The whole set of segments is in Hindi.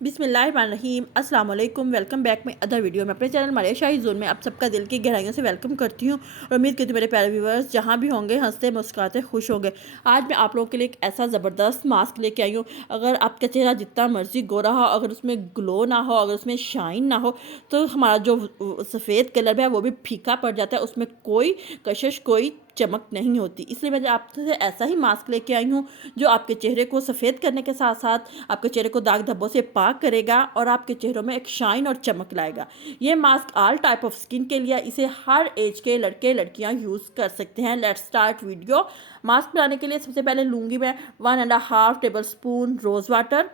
बिस्मिल्लाहिर्रहमानिर्रहीम अस्सलाम वालेकुम। Welcome back my other video में अपने चैनल मलेशियाई जोन में आप सबका दिल की गहराइयों से वेलकम करती हूँ और उम्मीद करती हूँ मेरे प्यारे व्यूवर्स जहाँ भी होंगे हंसते मुस्कुराते खुश होंगे। आज मैं आप लोगों के लिए एक ऐसा ज़बरदस्त मास्क लेके आई हूँ। अगर आपका चेहरा जितना मर्जी गोरा हो, अगर उसमें ग्लो ना हो, अगर उसमें शाइन ना हो, तो हमारा जो सफ़ेद कलर है वो भी फीका पड़ जाता है, उसमें कोई कशिश कोई चमक नहीं होती। इसलिए मैं आपसे ऐसा ही मास्क लेके आई हूँ जो आपके चेहरे को सफ़ेद करने के साथ साथ आपके चेहरे को दाग धब्बों से पाक करेगा और आपके चेहरों में एक शाइन और चमक लाएगा। ये mask all type of skin के लिए, इसे हर एज के लड़के लड़कियां यूज़ कर सकते हैं। Let's start video. मास्क बनाने के लिए सबसे पहले लूँगी मैं 1.5 tablespoon rose water.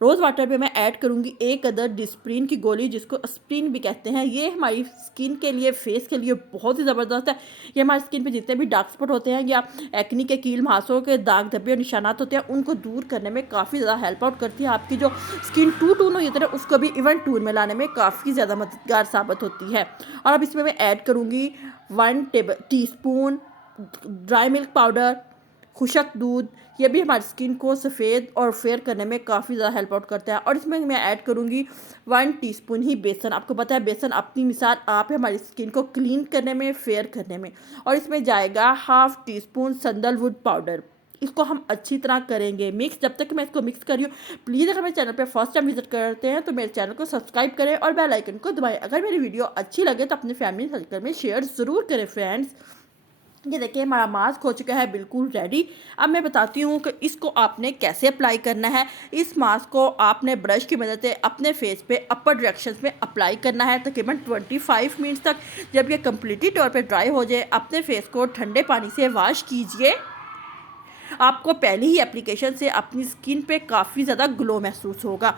Rose water पे मैं ऐड करूँगी एक अदर डिस्प्रिन की गोली, जिसको एस्प्रिन भी कहते हैं। ये हमारी स्किन के लिए, फेस के लिए बहुत ही ज़बरदस्त है। ये हमारी स्किन पे जितने भी डार्क स्पॉट होते हैं या एक्नी के कील मुहासों के दाग धब्बे और निशानात होते हैं, उनको दूर करने में काफ़ी ज़्यादा हेल्प आउट करती है। आपकी जो स्किन टू टून हुई होती है उसको भी इवन टून में लाने में काफ़ी ज़्यादा मददगार साबित होती है। और अब इसमें मैं ऐड करूँगी 1 teaspoon dry milk powder, खुशक दूध। ये भी हमारी स्किन को सफ़ेद और फेयर करने में काफ़ी ज़्यादा हेल्प आउट करता है। और इसमें मैं ऐड करूँगी 1 टीस्पून ही बेसन। आपको पता है बेसन अपनी मिसाल आप है हमारी स्किन को क्लीन करने में, फेयर करने में। और इसमें जाएगा 1/2 टीस्पून सैंडलवुड पाउडर। इसको हम अच्छी तरह करेंगे मिक्स। जब तक मैं इसको मिक्स कर रही हूँ, प्लीज़ अगर मेरे चैनल पे फर्स्ट टाइम विजिट करते हैं तो मेरे चैनल को सब्सक्राइब करें और बेल आइकन को दबाएं। अगर मेरी वीडियो अच्छी लगे तो अपने फैमिली सर्कल में शेयर ज़रूर करें फ्रेंड्स। ये देखिए हमारा मास्क हो चुका है बिल्कुल रेडी। अब मैं बताती हूँ कि इसको आपने कैसे अप्लाई करना है। इस मास्क को आपने ब्रश की मदद से अपने फेस पे अपर डायरेक्शन में अप्लाई करना है तकरीबन 25 मिनट्स तक। जब ये कम्प्लीटली तौर पे ड्राई हो जाए, अपने फेस को ठंडे पानी से वॉश कीजिए। आपको पहली ही एप्लीकेशन से अपनी स्किन पे काफ़ी ज़्यादा ग्लो महसूस होगा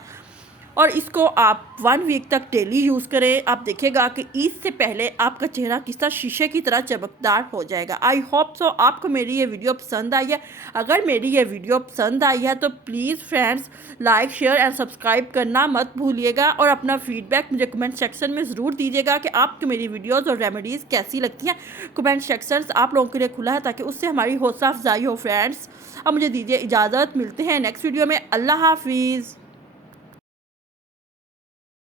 और इसको आप 1 वीक तक डेली यूज़ करें। आप देखिएगा कि ईद से पहले आपका चेहरा किस तरह शीशे की तरह चमकदार हो जाएगा। आई होप सो आपको मेरी ये वीडियो पसंद आई है। अगर मेरी ये वीडियो पसंद आई है तो please friends like share and subscribe करना मत भूलिएगा और अपना फीडबैक मुझे कमेंट सेक्शन में ज़रूर दीजिएगा कि आपको मेरी वीडियोज़ और रेमेडीज़ कैसी लगती हैं। कमेंट सेक्शन आप लोगों के लिए खुला है ताकि उससे हमारी हौसला अफजाई हो फ्रेंड्स। अब मुझे दीजिए इजाज़त, मिलते हैं नेक्स्ट वीडियो में। अल्लाह हाफिज़।